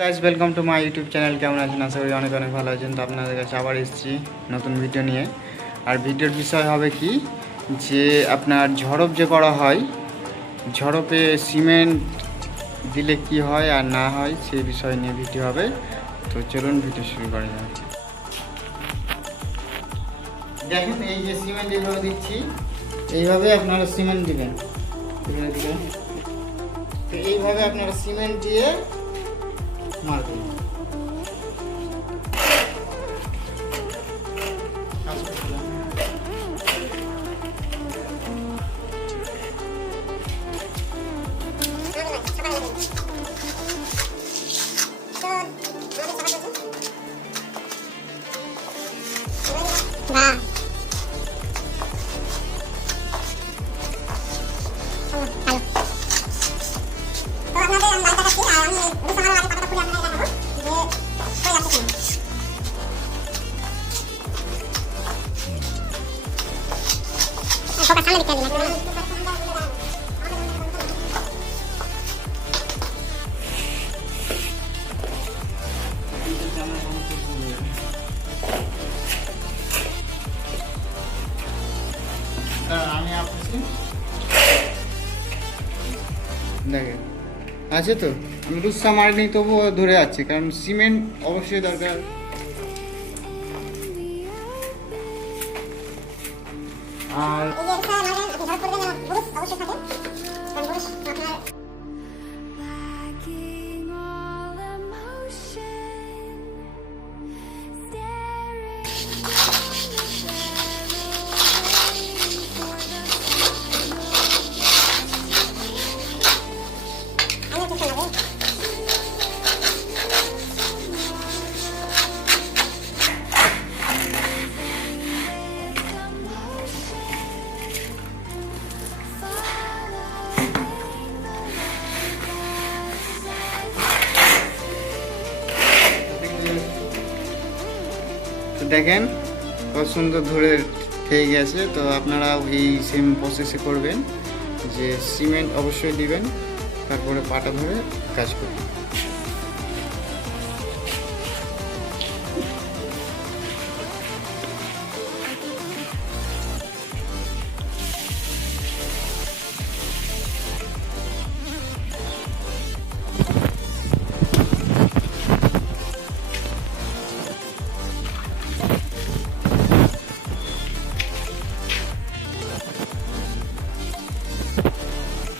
Guys welcome to my YouTube channel. কেমন আছেন? আশা করি অনেক অনেক ভালো আছেন। তো আপনাদের কাছে আবার এসেছি নতুন ভিডিও নিয়ে। আর ভিডিওর বিষয় হবে কি, যে আপনার ঝড়প যে করা হয়, ঝড়পে সিমেন্ট দিলে কি হয় আর না হয় সেই বিষয় নিয়ে ভিডিও হবে। তো চলুন ভিডিও শুরু করা যাক। দেখেন, এই যে সিমেন্ট এইভাবে দিচ্ছি, এইভাবে আপনারা সিমেন্ট দিবেন। তো এইভাবে আপনারা সিমেন্ট দিয়ে মারবেন। আমি আসছি, দেখেন আছে তো, আমি রুসা মারিনি তবুও ধরে যাচ্ছে, কারণ সিমেন্ট অবশ্যই দরকার। আর দেখেন কত সুন্দর ধরে থেকে গেছে। তো আপনারা এই সেম প্রসেসে করবেন, যে সিমেন্ট অবশ্যই দিবেন, তারপরে পাটা ধরে কাজ করবেন।